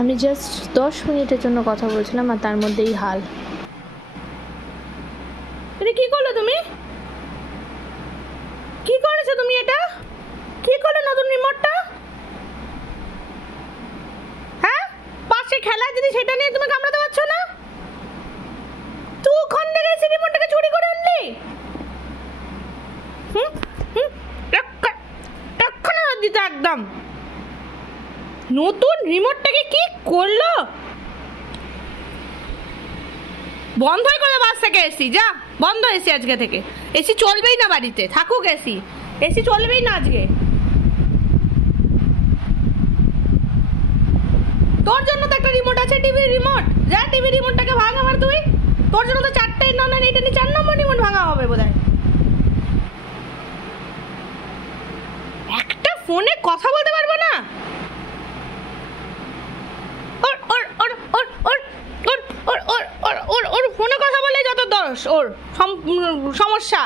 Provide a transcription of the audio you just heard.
আমি জাস্ট 10 মিনিটের জন্য কথা বলছিলাম আর তার মধ্যেই হাল। এটা কি করলে তুমি? কি করেছো তুমি? এটা কি করলে নতুন রিমোটটা? হ্যাঁ, পাশে খেলা যদি সেটা নিয়ে তুমি কামড়াতে পারছো না? তুই ওখান থেকে এসে রিমোটটাকে চুরি করে আনলি? দিতে একদম নতুন রিমোটটাকে কি করলো? বন্ধ করে বাস থেকে এসি, যা বন্ধ এসি আজকে থেকে। এসি চলবেই না বাড়িতে, থাকুক এসি, এসি চলবেই না আজকে। তোর জন্য তো একটা রিমোট আছে, টিভির রিমোট, যা টিভি রিমোটটাকে ভাঙ আমার তুই। তোর জন্য তো 4টে, না এইটা নিয়ে 4 নম্বর রিমোট ভাঙা হবে বোধহয়। একটা ফোনে কথা বলতে পারবো না? ওর ফোনে কথা বলে যত দোষ, ওর সমস্যা।